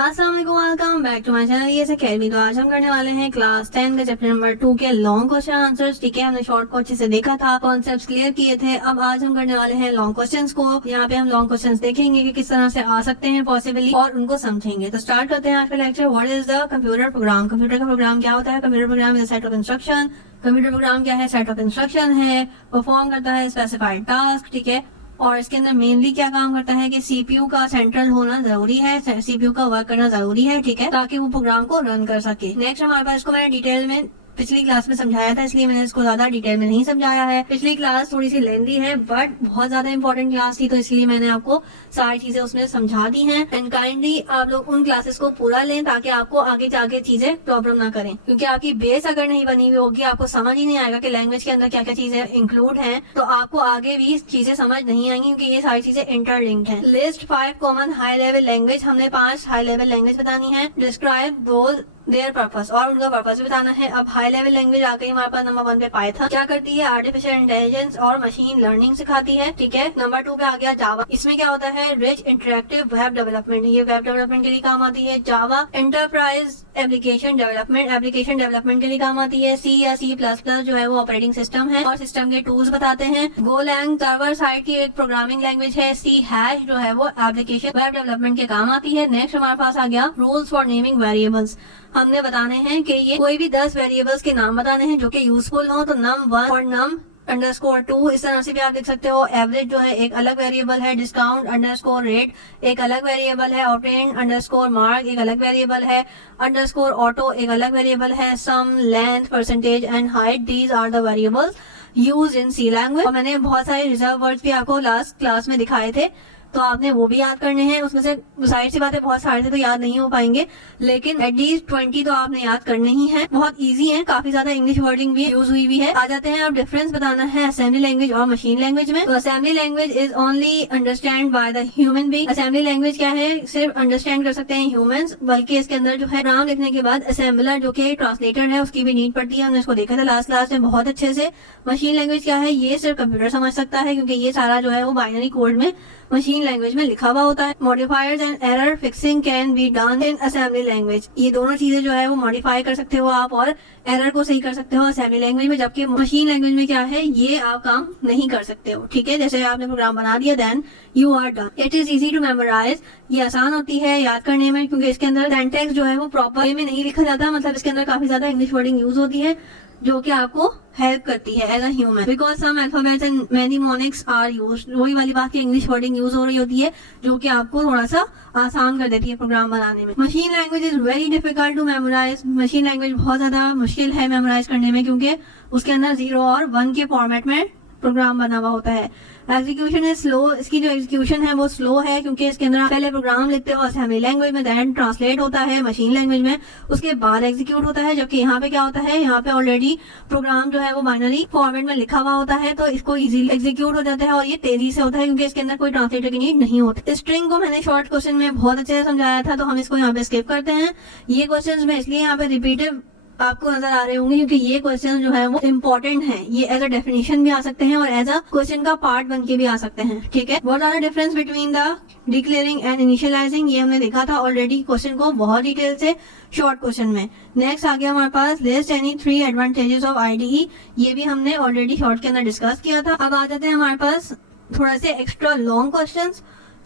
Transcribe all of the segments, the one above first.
अस्सलाम वालेकुम, welcome back to my channel ये अकेडमी। तो आज हम करने वाले हैं क्लास 10 का चैप्टर नंबर 2 के लॉन्ग क्वेश्चन आंसर्स। ठीक है, हमने शॉर्ट को अच्छे से देखा था, कॉन्सेप्ट्स क्लियर किए थे। अब आज हम करने वाले हैं लॉन्ग क्वेश्चंस को। यहाँ पे हम लॉन्ग क्वेश्चंस देखेंगे कि किस तरह से आ सकते हैं पॉसिबली, और उनको समझेंगे। तो स्टार्ट करते हैं आज का lecture. What is the computer program? Computer का प्रोग्राम क्या होता है? Computer program is a set of instruction. Computer program क्या है? सेट ऑफ इंस्ट्रक्शन है, परफॉर्म करता है स्पेसिफाइड टास्क। ठीक है, और इसके अंदर मेनली क्या काम करता है कि सीपीयू का सेंट्रल होना जरूरी है, सीपीयू का वर्क करना जरूरी है। ठीक है, ताकि वो प्रोग्राम को रन कर सके। नेक्स्ट हमारे पास, इसको मैंने डिटेल में पिछली क्लास में समझाया था, इसलिए मैंने इसको ज्यादा डिटेल में नहीं समझाया है। पिछली क्लास थोड़ी सी लेंथी है, बट बहुत ज्यादा इंपॉर्टेंट क्लास थी, तो इसलिए मैंने आपको सारी चीजें उसमें समझा दी हैं। एंड काइंडली आप लोग उन क्लासेस को पूरा लें, ताकि आपको आगे जाके चीजें प्रॉब्लम ना करें। क्योंकि आपकी बेस अगर नहीं बनी हुई होगी, आपको समझ ही नहीं आएगा कि लैंग्वेज के अंदर क्या क्या चीजें इंक्लूड हैं, तो आपको आगे भी चीजें समझ नहीं आएंगी, क्योंकि ये सारी चीजें इंटरलिंक्ड हैं। List 5 common high level language, हमने 5 हाई लेवल लैंग्वेज बतानी है। डिस्क्राइब दोज देयर पर्पस, और उनका पर्पस भी बताना है। अब हाई लेवल लैंग्वेज आ गई हमारे पास। नंबर 1 पे पाइथन क्या करती है? आर्टिफिशियल इंटेलिजेंस और मशीन लर्निंग सिखाती है। ठीक है, नंबर 2 पे आ गया जावा। इसमें क्या होता है? रिच इंटरेक्टिव वेब डेवलपमेंट, ये वेब डेवलपमेंट के लिए काम आती है। Java enterprise application development, application development के लिए काम आती है। सी या C++ जो है वो ऑपरेटिंग सिस्टम है और सिस्टम के टूल्स बताते हैं। गोलैंग सर्वर साइड की एक प्रोग्रामिंग लैंग्वेज है। C# जो है वो एप्लीकेशन वेब डेवलपमेंट के काम आती है। नेक्स्ट हमारे पास आ गया रूल्स फॉर नेमिंग वेरिएबल्स। हमने बताने हैं कि ये कोई भी 10 वेरिएबल्स के नाम बताने हैं जो कि यूजफुल हो। तो num1 और num_2 इस तरह से भी आप देख सकते हो। एवरेज जो है एक अलग वेरिएबल है। डिस्काउंट_रेट एक अलग वेरिएबल है। ऑप्टेन_मार्क एक अलग वेरिएबल है। _ऑटो एक अलग वेरिएबल है। Sum, length, percentage and height, these are the variables use in C language. और मैंने बहुत सारे रिजर्व वर्ड्स भी आपको लास्ट क्लास में दिखाए थे, तो आपने वो भी याद करने हैं। उसमें से साइड से बातें बहुत सारे थे, तो याद नहीं हो पाएंगे, लेकिन एटलीस्ट 20 तो आपने याद करने ही है। बहुत इजी है, काफी ज्यादा इंग्लिश वर्डिंग भी यूज हुई है। आ जाते हैं, अब डिफरेंस बताना है असेंबली लैंग्वेज और मशीन लैंग्वेज में। तो assembly language is only understand by the human being. Assembly language क्या है? सिर्फ अंडरस्टैंड कर सकते हैं ह्यूमंस, बल्कि इसके अंदर जो है प्रोग्राम लिखने के बाद असेंबलर जो कि ट्रांसलेटर है उसकी भी नीड पड़ती है। हमने इसको देखा था लास्ट क्लास में बहुत अच्छे से। मशीन लैंग्वेज क्या है? ये सिर्फ कंप्यूटर समझ सकता है, क्योंकि ये सारा जो है वो बाइनरी कोड में मशीन लैंग्वेज में लिखा हुआ होता है। Modifiers and error fixing can be done in assembly language. ये दोनों चीजें जो है वो मॉडिफाई कर सकते हो आप, और एरर को सही कर सकते हो असेंबली लैंग्वेज में। जबकि मशीन लैंग्वेज में क्या है? ये आप काम नहीं कर सकते हो। ठीक है, जैसे आपने प्रोग्राम बना दिया, then you are done. It is easy to memorize, ये आसान होती है याद करने में, क्योंकि इसके अंदर सिंटैक्स जो है वो प्रॉपर वे में नहीं लिखा जाता। मतलब इसके अंदर काफी ज्यादा इंग्लिश वर्डिंग यूज होती है, जो कि आपको हेल्प करती है as a human, because some alphabets and many mnemonics are used. वही वाली बात की इंग्लिश वर्डिंग यूज हो रही होती है, जो कि आपको थोड़ा सा आसान कर देती है प्रोग्राम बनाने में। Machine language is very difficult to memorize. Machine language बहुत ज्यादा मुश्किल है मेमोराइज करने में, क्योंकि उसके अंदर 0 और 1 के फॉर्मेट में प्रोग्राम बना हुआ होता है। एग्जीक्यूशन है स्लो, इसकी जो एग्जीक्यूशन है वो स्लो है, क्योंकि इसके अंदर आप पहले प्रोग्राम लिखते हो असेंबली लैंग्वेज में, देन ट्रांसलेट होता है मशीन लैंग्वेज में, उसके बाद एग्जीक्यूट होता है। जबकि यहाँ पे क्या होता है? यहाँ पे ऑलरेडी प्रोग्राम जो है वो बाइनरी फॉर्मेट में लिखा हुआ होता है, तो इसको इजीली एग्जीक्यूट हो जाता है, और ये तेजी से होता है, क्योंकि इसके अंदर कोई ट्रांसलेटर की नीड नहीं होती। स्ट्रिंग को मैंने शॉर्ट क्वेश्चन में बहुत अच्छे से समझाया था, तो हम इसको यहाँ पे स्किप करते हैं। ये क्वेश्चन में इसलिए यहाँ पे रिपीटेड आपको नजर आ रहे होंगे, क्योंकि ये क्वेश्चन जो है वो इम्पोर्टेंट है। ये एज अ डेफिनेशन भी आ सकते हैं और एज अ क्वेश्चन का पार्ट बन के भी आ सकते हैं। ठीक है, what are the difference between the declaring and initializing, ये हमने देखा था ऑलरेडी क्वेश्चन को बहुत डिटेल से शॉर्ट क्वेश्चन में। नेक्स्ट आ गया हमारे पास list any 3 advantages of IDE, ये भी हमने ऑलरेडी शॉर्ट के अंदर डिस्कस किया था। अब आ जाते हैं हमारे पास थोड़ा से एक्स्ट्रा लॉन्ग क्वेश्चन,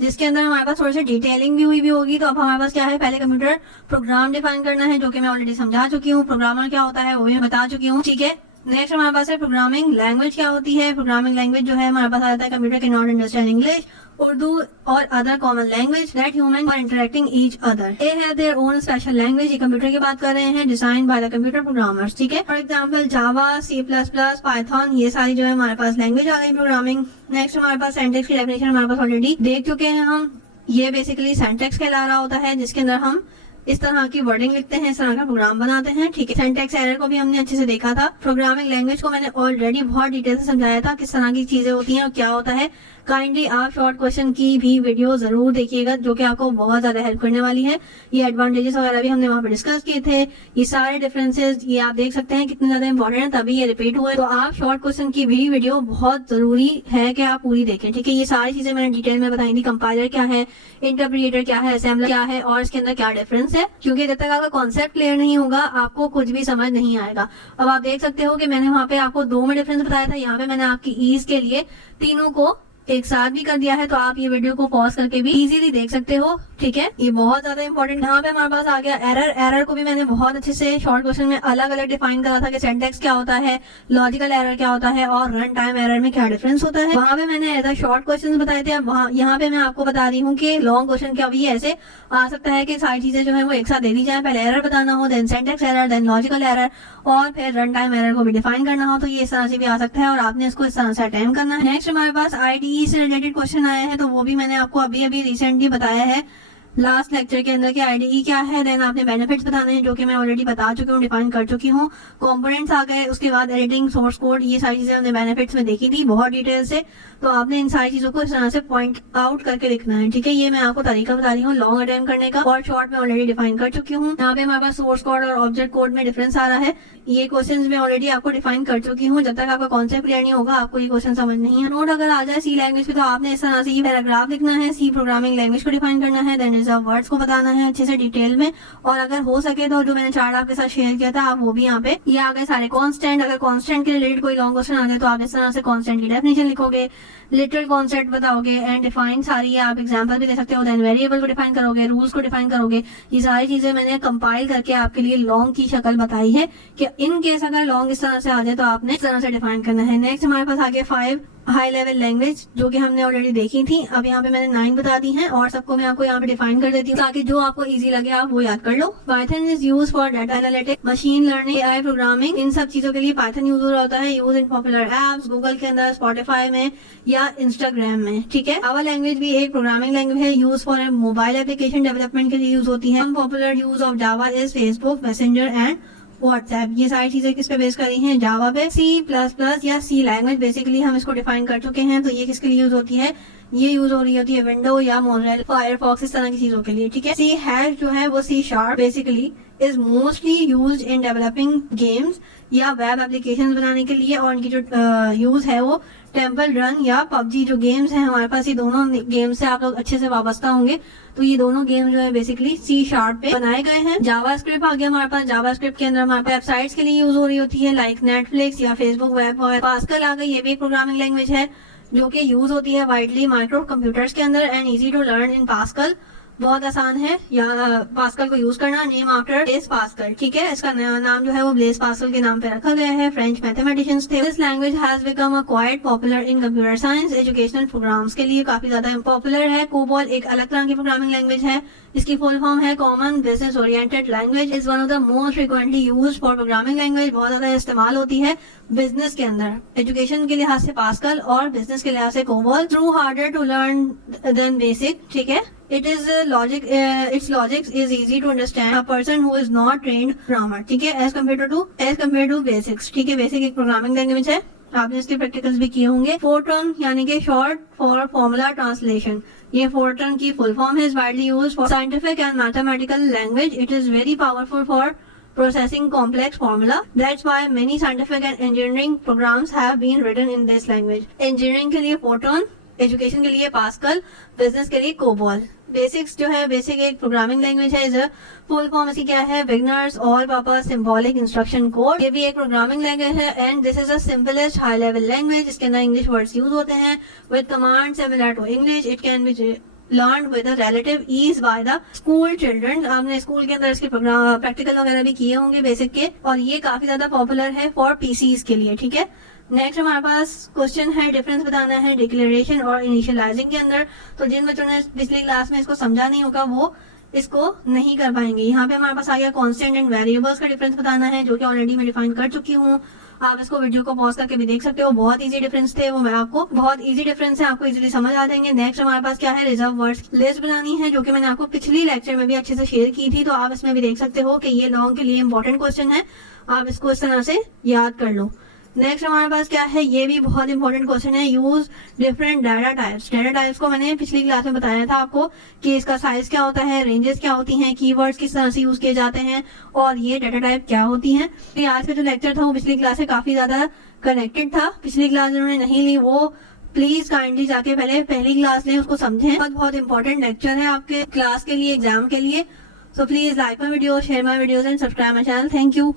जिसके अंदर हमारे पास थोड़ी सी डिटेलिंग भी हुई भी होगी। तो अब हमारे पास क्या है? पहले कंप्यूटर प्रोग्राम डिफाइन करना है, जो कि मैं ऑलरेडी समझा चुकी हूँ। प्रोग्रामर क्या होता है वो भी मैं बता चुकी हूँ। ठीक है, नेक्स्ट हमारे पास है प्रोग्रामिंग लैंग्वेज क्या होती है। प्रोग्रामिंग लैंग्वेज जो है हमारे पास आ जाता है कंप्यूटर के नॉट अंडरस्टैंड इंग्लिश, उर्दू और other common language that human are interacting each other. They have their own special language, ये कंप्यूटर की बात कर रहे हैं, design by the computer programmers. ठीक है, for example Java, C++, Python, ये सारी जो है हमारे पास लैंग्वेज आ गई प्रोग्रामिंग। नेक्स्ट हमारे पास सिंटैक्स की डेफिनेशन हमारे पास ऑलरेडी देख चुके हैं हम। ये बेसिकली सिंटैक्स कहला रहा होता है, जिसके अंदर हम इस तरह की वर्डिंग लिखते हैं, इस तरह का प्रोग्राम बनाते हैं। ठीक है, सिंटैक्स एरर को भी हमने अच्छे से देखा था। प्रोग्रामिंग लैंग्वेज को मैंने ऑलरेडी बहुत डिटेल से समझाया था, किस तरह की चीजें होती हैं और क्या होता है। काइंडली आप शॉर्ट क्वेश्चन की भी वीडियो जरूर देखिएगा, जो कि आपको बहुत ज्यादा हेल्प करने वाली है। ये एडवांटेजेस वगैरह भी हमने वहाँ पे डिस्कस किए थे, ये सारे डिफरेंसेस ये आप देख सकते हैं कितने ज्यादा इंपॉर्टेंट है, तभी ये रिपीट हुए। तो आप शॉर्ट क्वेश्चन की भी वीडियो बहुत जरूरी है कि आप पूरी देखें, ठीक है। ये सारी चीजें मैंने डिटेल में बताई थी, कंपाइलर क्या है, इंटरप्रिएटर क्या है, असेंबलर क्या है और इसके अंदर क्या डिफरेंस है, क्योंकि जब तक आपका कॉन्सेप्ट क्लियर नहीं होगा आपको कुछ भी समझ नहीं आएगा। अब आप देख सकते हो कि मैंने वहाँ पे आपको 2 में डिफरेंस बताया था, यहाँ पे मैंने आपकी ईज के लिए तीनों को एक साथ भी कर दिया है, तो आप ये वीडियो को पॉज करके भी इजीली देख सकते हो, ठीक है। ये बहुत ज्यादा इंपॉर्टेंट। यहाँ पे हमारे पास आ गया एरर को भी मैंने बहुत अच्छे से शॉर्ट क्वेश्चन में अलग अलग डिफाइन करा था कि सिंटैक्स क्या होता है, लॉजिकल एरर क्या होता है और रन टाइम एरर में क्या डिफरेंस होता है। वहाँ पे मैंने एज शॉर्ट क्वेश्चन बताए थे। अब यहाँ पे मैं आपको बता रही हूँ कि लॉन्ग क्वेश्चन क्या भी ऐसे आ सकता है कि सारी चीजें जो है वो एक साथ दे दी जाए, पहले एरर बताना हो, then syntax error, then logical error और फिर रन टाइम एरर को भी डिफाइन करना हो, तो ये इस तरह से भी आ सकता है और आपने इसको इस तरह से अटेम्प्ट करना है। नेक्स्ट हमारे पास IDE से रिलेटेड क्वेश्चन आए हैं, तो वो भी मैंने आपको अभी रिसेंटली बताया है लास्ट लेक्चर के अंदर कि IDE क्या है। देन आपने बेनिफिट्स बताने हैं, जो कि मैं ऑलरेडी बता चुकी हूँ, डिफाइन कर चुकी हूँ। कंपोनेंट्स आ गए, उसके बाद एडिटिंग, सोर्स कोड, ये सारी चीजें हमने बेनिफिट्स में देखी थी बहुत डिटेल से। तो आपने इन सारी चीजों को इस तरह से पॉइंट आउट करके लिखना है, ठीक है। ये मैं आपको तरीका बता रही हूँ लॉन्ग अटेम्प्ट करने का, और शॉर्ट में ऑलरेडी डिफाइन कर चुकी हूँ। यहाँ पे हमारे पास सोर्स कोड और ऑब्जेक्ट कोड में डिफरेंस आ रहा है, ये क्वेश्चन में ऑलरेडी आपको डिफाइन कर चुकी हूँ। जब तक आपका कॉन्सेप्ट क्लियर नहीं होगा आपको ये क्वेश्चन समझ नहीं है। नोट अगर आ जाए सी लैंग्वेज पे, तो आपने इस तरह से ये पैराग्राफ लिखना है, सी प्रोग्रामिंग लैंग्वेज को डिफाइन करना है, देन रिजर्व वर्ड्स को बताना है अच्छे से डिटेल में, और अगर हो सके तो जो मैंने चार्ट आपके साथ शेयर किया था आप वो भी यहाँ पे, ये आ गए सारे कांस्टेंट। अगर कांस्टेंट के रिलेटेड कोई लॉन्ग क्वेश्चन आ जाए तो आप इस तरह से कांस्टेंट की डेफिनेशन लिखोगे, लिटरल कॉन्सेप्ट बताओगे एंड डिफाइन सारी, आप एग्जांपल भी दे सकते हो। देन वेरिएबल को डिफाइन करोगे, रूल्स को डिफाइन करोगे। ये सारी चीजें मैंने कंपाइल करके आपके लिए लॉन्ग की शक्ल बताई है कि इन केस अगर लॉन्ग इस तरह से आ जाए तो आपने इस तरह से डिफाइन करना है। नेक्स्ट हमारे पास आ गया 5 हाई लेवल लैंग्वेज, जो कि हमने ऑलरेडी देखी थी। अब यहाँ पे मैंने 9 बता दी हैं और सबको मैं आपको यहाँ पे डिफाइन कर देती हूँ ताकि जो आपको इजी लगे आप वो याद कर लो। Python is use for data analytics, machine learning, AI programming, इन सब चीजों के लिए पाइथन यूज हो रहा होता है। Use in popular apps, Google के अंदर, स्पॉटिफाई में या इंस्टाग्राम में, ठीक है। आवर लैंग्वेज भी एक प्रोग्रामिंग लैंग्वेज है, use for mobile application development के लिए यूज होती है। Popular use of Java is Facebook, messenger and WhatsApp. ये सारी चीजें किस पे बेस करी हैं, जावा पे। C++ या सी लैंग्वेज बेसिकली हम इसको डिफाइन कर चुके हैं, तो ये किसके लिए यूज होती है, ये यूज हो रही होती है विंडो या मोज़िला फायरफॉक्स, इस तरह की चीजों के लिए, ठीक है। C# जो है वो C# basically is mostly use in developing games या वेब एप्लीकेशन बनाने के लिए, और इनकी जो यूज है वो टेम्पल रन या पबजी जो गेम्स हैं हमारे पास, ये दोनों गेम्स से आप लोग अच्छे से वाबस्ता होंगे। तो ये दोनों गेम जो है बेसिकली C# पे बनाए गए हैं। जावास्क्रिप्ट आ गया हमारे पास, जावास्क्रिप्ट के अंदर हमारे पास वेबसाइट्स के लिए यूज हो रही होती है, लाइक नेटफ्लिक्स या फेसबुक वेब। और पास्कल आ गई, ये भी एक प्रोग्रामिंग लैंग्वेज है जो कि यूज होती है वाइडली माइक्रो कंप्यूटर्स के अंदर, and easy to learn in Pascal, बहुत आसान है या पास्कल को यूज करना। नेम आफ्टर ब्लेज पास्कल, ठीक है। इसका नाम जो है वो ब्लेज पास्कल के नाम पे रखा गया है, फ्रेंच मैथमेटिशियंस थे। This language has become quite popular in computer science educational programs के लिए काफी ज्यादा पॉपुलर है। कोबॉल एक अलग तरह की प्रोग्रामिंग लैंग्वेज है, इसकी फुल फॉर्म है common business oriented language, is one of the most frequently used for programming language, बहुत ज्यादा इस्तेमाल होती है बिजनेस के अंदर। एजुकेशन के लिहाज से पास्कल और बिजनेस के लिहाज से COBOL. Through harder to learn than BASIC, ठीक है। It is logic. Its logic is easy to understand a person who is not trained programmer, ठीक है, as compared to basics, ठीक है। बेसिक एक प्रोग्रामिंग लैंग्वेज है, आपने इसके प्रैक्टिकल्स भी किए होंगे। फोर्ट्रन यानी कि शॉर्ट फॉर फॉर्मूला ट्रांसलेशन, ये फोर्ट्रन की फुल फॉर्म है, is widely used for scientific and mathematical language. It is very powerful for processing complex formula. That's why many scientific and engineering programs have been written in this language. Engineering के लिए Fortran, education के लिए pascal, business के लिए COBOL. Basics जो है BASIC एक programming language है, इज फुल फॉर्म इसकी क्या है, beginners all purpose symbolic instruction code. ये भी एक प्रोग्रामिंग लैंग्वेज है and this is the simplest high level language. इसके अंदर इंग्लिश वर्ड्स यूज होते हैं with command similar to English. It can be learned with a relative ease by the school children। आपने school के अंदर इसके programme practical वगैरह भी किए होंगे बेसिक के, और ये काफी ज्यादा पॉपुलर है फॉर पीसीज के लिए, ठीक है। नेक्स्ट हमारे पास क्वेश्चन है, डिफरेंस बताना है डिक्लेरेशन और इनिशियलाइजिंग के अंदर। तो जिन बच्चों ने पिछली क्लास में इसको समझा नहीं होगा वो इसको नहीं कर पाएंगे। यहाँ पे हमारे पास आ गया कांस्टेंट एंड वेरिएबल्स का डिफरेंस बताना है, जो कि ऑलरेडी मैं डिफाइन कर चुकी हूँ। आप इसको वीडियो को पॉज करके भी देख सकते हो, बहुत इजी डिफरेंस थे वो, मैं आपको बहुत इजी डिफरेंस है, आपको इजीली समझ आ जाएंगे। नेक्स्ट हमारे पास क्या है, रिजर्व वर्ड्स लिस्ट बनानी है, जो कि मैंने आपको पिछली लेक्चर में भी अच्छे से शेयर की थी। तो आप इसमें भी देख सकते हो कि ये लॉन्ग के लिए इंपॉर्टेंट क्वेश्चन है, आप इसको इस तरह से याद कर लो। नेक्स्ट हमारे पास क्या है, ये भी बहुत इंपॉर्टेंट क्वेश्चन है। Use different data types. Data types को मैंने पिछली क्लास में बताया था आपको कि इसका साइज क्या होता है, रेंजेस क्या होती हैं, कीवर्ड्स किस तरह से यूज किए जाते हैं और ये डाटा टाइप क्या होती हैं। तो आज का जो लेक्चर था वो पिछली क्लास से काफी ज्यादा कनेक्टेड था। पिछली क्लास जिन्होंने नहीं ली वो प्लीज काइंडली जाके पहले पहली क्लास लें, उसको समझें। बहुत इंपॉर्टेंट लेक्चर है आपके क्लास के लिए, एग्जाम के लिए। So please like my video, share my videos and subscribe my channel. Thank you.